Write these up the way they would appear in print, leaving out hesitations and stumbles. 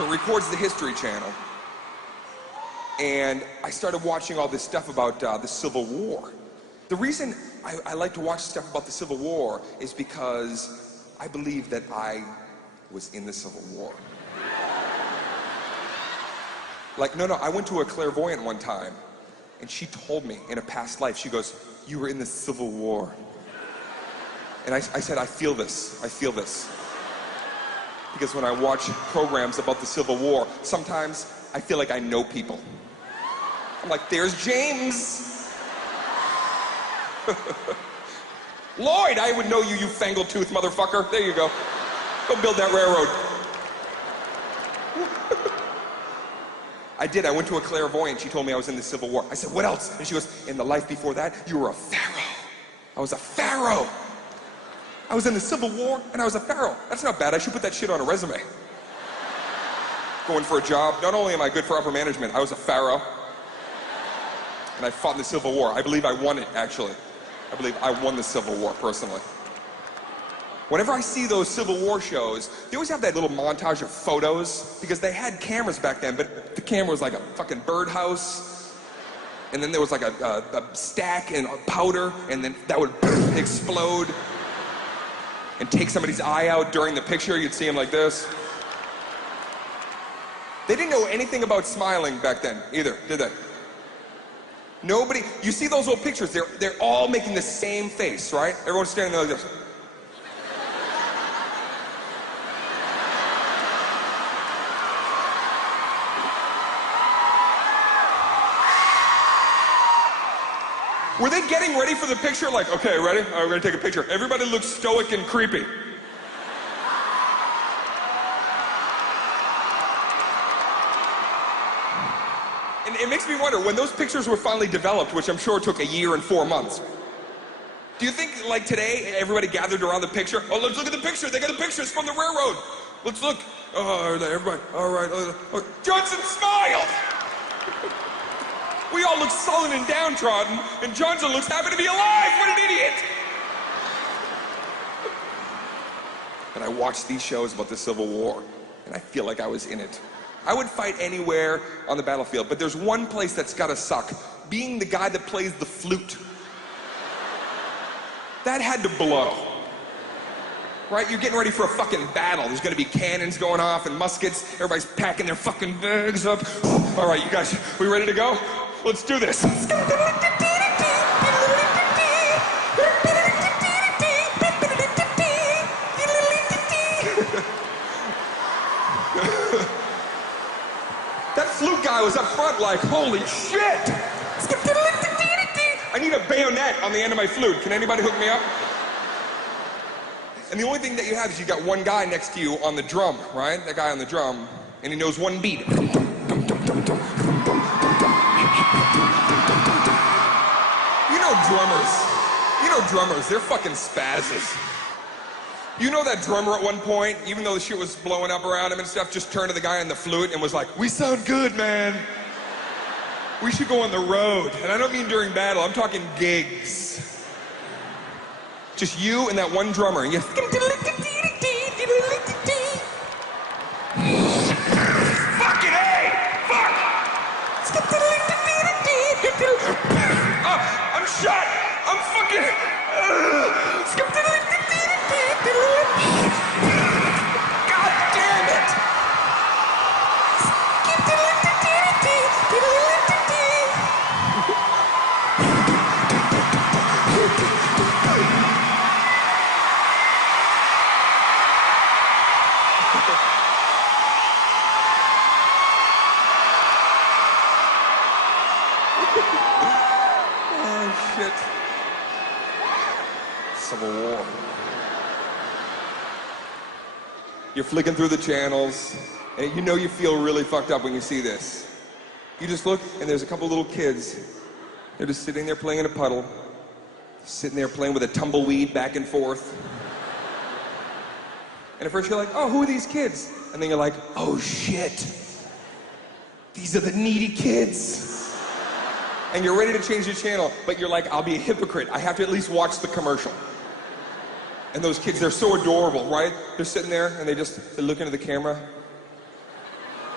So it records the History Channel. And I started watching all this stuff about the Civil War. The reason I like to watch stuff about the Civil War is because I believe that I was in the Civil War. Like, no, I went to a clairvoyant one time, and she told me in a past life, she goes, you were in the Civil War. And I said, I feel this. Because when I watch programs about the Civil War, sometimes I feel like I know people. I'm like, there's James. Lloyd, I would know you, you fangle-tooth motherfucker. There you go. Go build that railroad. I did. I went to a clairvoyant. She told me I was in the Civil War. I said, what else? And she goes, in the life before that, you were a pharaoh. I was a pharaoh. I was in the Civil War, and I was a pharaoh. That's not bad. I should put that shit on a resume. Going for a job. Not only am I good for upper management, I was a pharaoh. And I fought in the Civil War. I believe I won it, actually. I believe I won the Civil War, personally. Whenever I see those Civil War shows, they always have that little montage of photos, because they had cameras back then, but the camera was like a fucking birdhouse, and then there was like a stack and powder, and then that would explode and take somebody's eye out during the picture. You'd see him like this. They didn't know anything about smiling back then either, did they? Nobody, you see those old pictures, they're all making the same face, right? Everyone's standing there like this. Were they getting ready for the picture? Like, okay, ready? All right, we're gonna take a picture. Everybody looks stoic and creepy. And it makes me wonder, when those pictures were finally developed, which I'm sure took a year and 4 months, do you think, like today, everybody gathered around the picture? Oh, let's look at the picture. They got the pictures from the railroad. Let's look. Oh, everybody, all right. Oh, Johnson smiled. We all look sullen and downtrodden, and Johnson looks happy to be alive. What an idiot! And I watched these shows about the Civil War, and I feel like I was in it. I would fight anywhere on the battlefield, but there's one place that's gotta suck. Being the guy that plays the flute. That had to blow. Right? You're getting ready for a fucking battle. There's gonna be cannons going off and muskets. Everybody's packing their fucking bags up. All right, you guys, we ready to go? Let's do this. That flute guy was up front like, holy shit! I need a bayonet on the end of my flute. Can anybody hook me up? And the only thing that you have is you got one guy next to you on the drum, right? That guy on the drum, and he knows one beat. You know drummers, they're fucking spazzes. You know that drummer at one point, even though the shit was blowing up around him and stuff, just turned to the guy on the flute and was like, we sound good, man. We should go on the road. And I don't mean during battle, I'm talking gigs. Just you and that one drummer, and you fucking A! Fuck! Oh, I'm shot! I'm fucking... God damn it! Oh, shit. Civil War. You're flicking through the channels, and you know you feel really fucked up when you see this. You just look, and there's a couple little kids. They're just sitting there playing in a puddle, sitting there playing with a tumbleweed back and forth. And at first you're like, oh, who are these kids? And then you're like, oh shit, these are the needy kids. And you're ready to change the channel, but you're like, I'll be a hypocrite. I have to at least watch the commercial. And those kids, they're so adorable, right? They're sitting there and they look into the camera.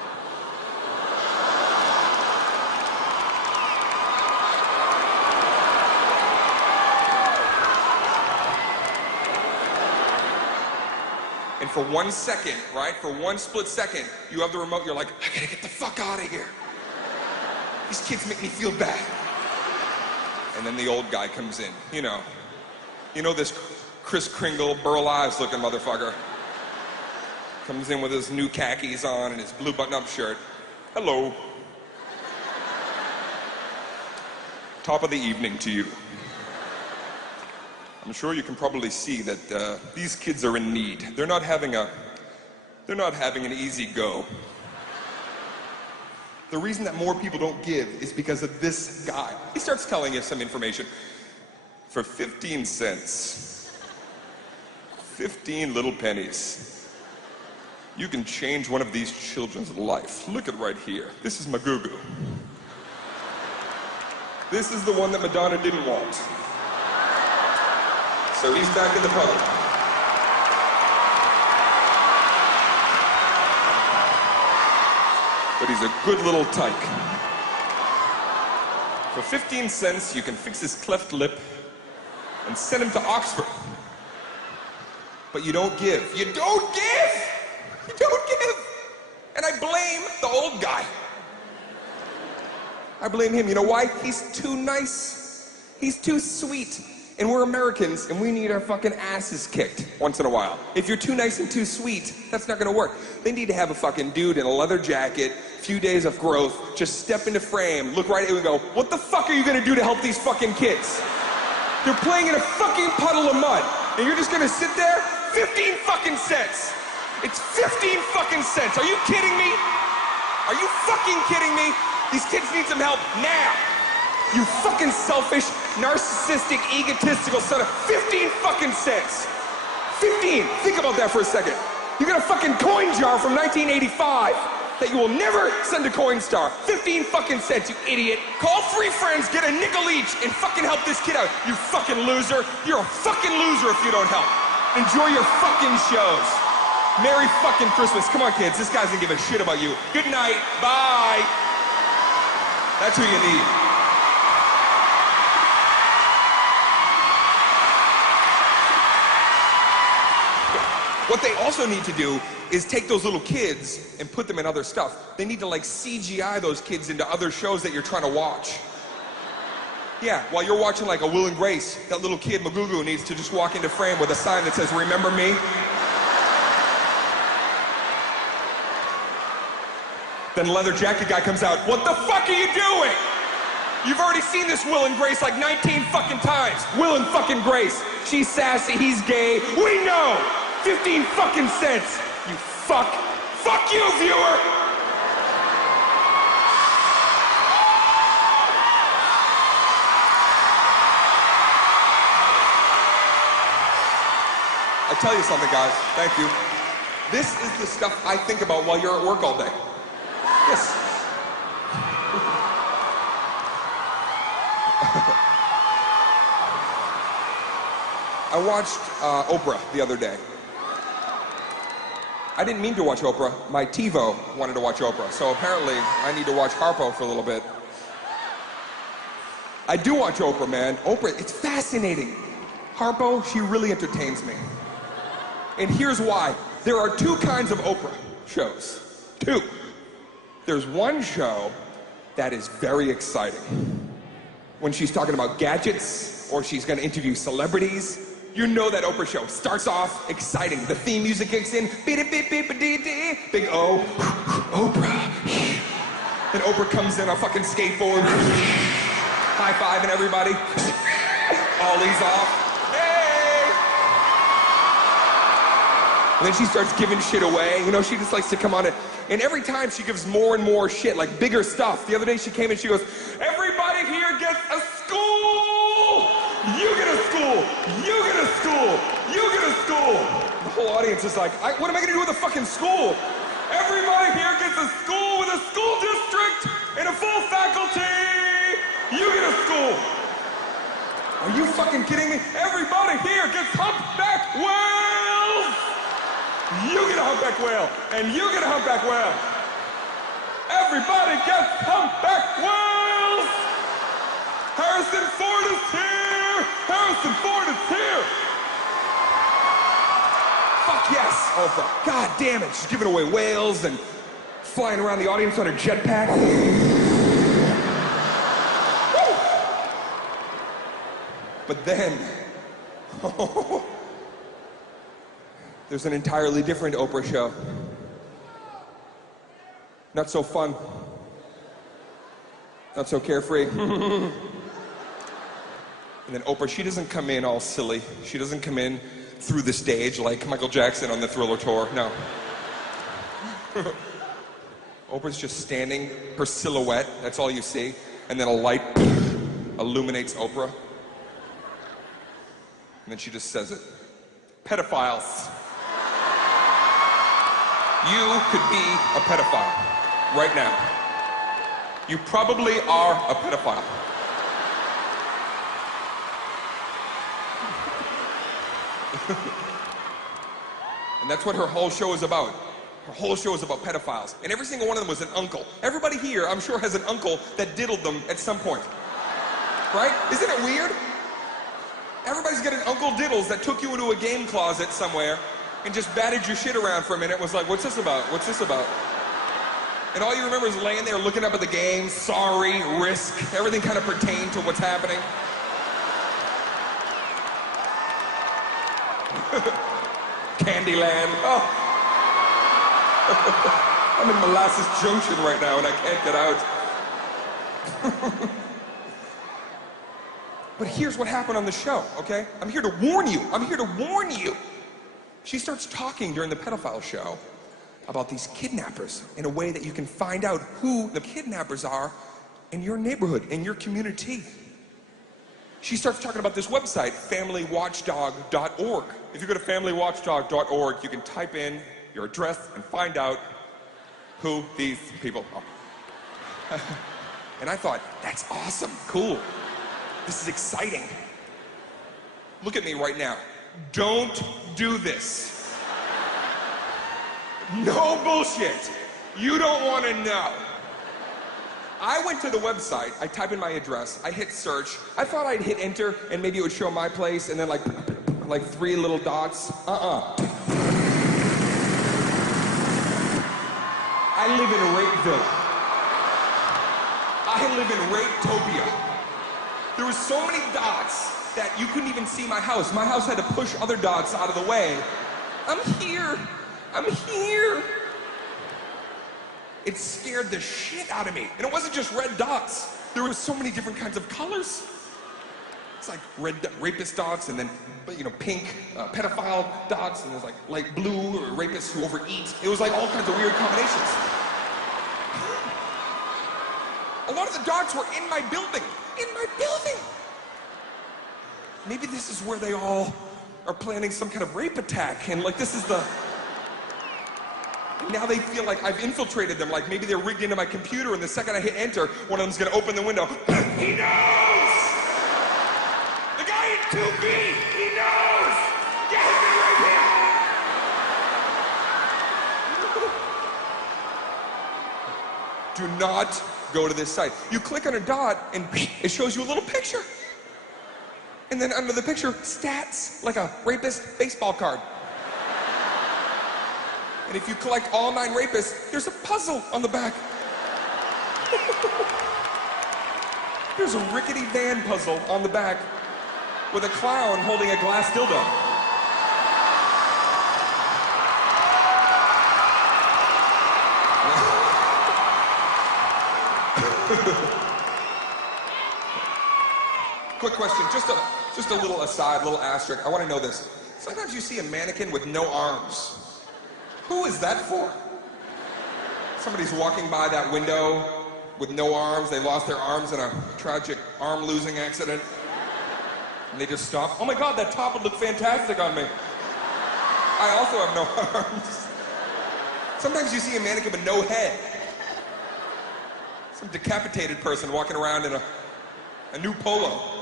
for 1 second, right? For one split second, you have the remote, you're like, I gotta get the fuck out of here. These kids make me feel bad. And then the old guy comes in, you know this Kris Kringle, Burl Ives looking motherfucker. Comes in with his new khakis on and his blue button-up shirt. Hello. Top of the evening to you. I'm sure you can probably see that these kids are in need. They're not having an easy go. The reason that more people don't give is because of this guy. He starts telling you some information. For 15 cents, 15 little pennies, you can change one of these children's life. Look at right here. This is Magugu. This is the one that Madonna didn't want. So he's back in the public. But he's a good little tyke. For 15 cents, you can fix his cleft lip and send him to Oxford. But you don't give. You don't give! You don't give! And I blame the old guy. I blame him. You know why? He's too nice. He's too sweet. And we're Americans, and we need our fucking asses kicked once in a while. If you're too nice and too sweet, that's not gonna work. They need to have a fucking dude in a leather jacket, few days of growth, just step into frame, look right at you and go, what the fuck are you gonna do to help these fucking kids? They're playing in a fucking puddle of mud, and you're just gonna sit there? 15 fucking cents. It's 15 fucking cents. Are you kidding me? Are you fucking kidding me? These kids need some help now. You fucking selfish, narcissistic, egotistical son of 15 fucking cents. 15. Think about that for a second. You got a fucking coin jar from 1985 that you will never send to Coinstar. 15 fucking cents, you idiot. Call 3 friends, get a nickel each, and fucking help this kid out. You fucking loser. You're a fucking loser if you don't help. Enjoy your fucking shows. Merry fucking Christmas. Come on, kids. This guy's gonna give a shit about you. Good night. Bye. That's who you need. What they also need to do is take those little kids and put them in other stuff. They need to like CGI those kids into other shows that you're trying to watch. Yeah, while you're watching like a Will and Grace, that little kid, Magugu, needs to just walk into frame with a sign that says, remember me? Then leather jacket guy comes out, what the fuck are you doing? You've already seen this Will and Grace like 19 fucking times. Will and fucking Grace. She's sassy, he's gay. We know! 15 fucking cents. You fuck. Fuck you, viewer! I tell you something, guys. Thank you. This is the stuff I think about while you're at work all day. Yes. I watched Oprah the other day. I didn't mean to watch Oprah. My TiVo wanted to watch Oprah, so apparently I need to watch Harpo for a little bit. I do watch Oprah, man. Oprah, it's fascinating. Harpo, she really entertains me. And here's why. There are 2 kinds of Oprah shows. 2. There's one show that is very exciting. When she's talking about gadgets, or she's gonna interview celebrities, you know that Oprah show starts off exciting. The theme music kicks in, big O, Oprah. And Oprah comes in on a fucking skateboard, high-fiving everybody, ollies off. And then she starts giving shit away. You know, she just likes to come on it. And every time she gives more and more shit, like bigger stuff. The other day she came and she goes, everybody here gets a school! You get a school! You get a school! You get a school! The whole audience is like, what am I gonna do with a fucking school? Everybody here gets a school with a school district and a full faculty! You get a school! Are you fucking kidding me? Everybody here gets humpback whales! You get a humpback whale, and you get a humpback whale. Everybody gets humpback whales! Harrison Ford is here! Harrison Ford is here! Fuck yes, Oprah. God damn it, she's giving away whales and flying around the audience on her jetpack. But then, there's an entirely different Oprah show. Not so fun. Not so carefree. And then Oprah, she doesn't come in all silly. She doesn't come in through the stage like Michael Jackson on the Thriller tour. No. Oprah's just standing, her silhouette, that's all you see. And then a light illuminates Oprah. And then she just says it. Pedophiles. You could be a pedophile right now. You probably are a pedophile. And that's what her whole show is about. Her whole show is about pedophiles. And every single one of them was an uncle. Everybody here, I'm sure, has an uncle that diddled them at some point. Right? Isn't it weird? Everybody's got an Uncle Diddles that took you into a game closet somewhere and just batted your shit around for a minute and was like, what's this about? What's this about? And all you remember is laying there looking up at the game, sorry, risk, everything kind of pertained to what's happening. Candyland. Oh. I'm in Molasses Junction right now and I can't get out. But here's what happened on the show, okay? I'm here to warn you. I'm here to warn you. She starts talking during the pedophile show about these kidnappers in a way that you can find out who the kidnappers are in your neighborhood, in your community. She starts talking about this website, familywatchdog.org. If you go to familywatchdog.org, you can type in your address and find out who these people are. And I thought, that's awesome, cool. This is exciting. Look at me right now. Don't do this. No bullshit. You don't want to know. I went to the website, I type in my address, I hit search. I thought I'd hit enter and maybe it would show my place and then like 3 little dots. I live in Rapeville. I live in Rapetopia. There were so many dots that you couldn't even see my house. My house had to push other dots out of the way. I'm here. I'm here. It scared the shit out of me. And it wasn't just red dots. There were so many different kinds of colors. It's like red rapist dots and then, pink pedophile dots and there's like light blue or rapists who overeat. It was like all kinds of weird combinations. A lot of the dogs were in my building. In my building. Maybe this is where they all are planning some kind of rape attack and like this is the... Now they feel like I've infiltrated them, like maybe they're rigged into my computer and the second I hit enter, one of them's gonna open the window. He knows! The guy in 2B, he knows! Get him right here! Do not go to this site. You click on a dot and it shows you a little picture. And then under the picture, stats, like a rapist baseball card. And if you collect all 9 rapists, there's a puzzle on the back. There's a rickety van puzzle on the back with a clown holding a glass dildo. Quick question, just a little aside, little asterisk. I want to know this. Sometimes you see a mannequin with no arms. Who is that for? Somebody's walking by that window with no arms. They lost their arms in a tragic arm-losing accident. And they just stop. Oh my God, that top would look fantastic on me. I also have no arms. Sometimes you see a mannequin with no head. Some decapitated person walking around in a new polo.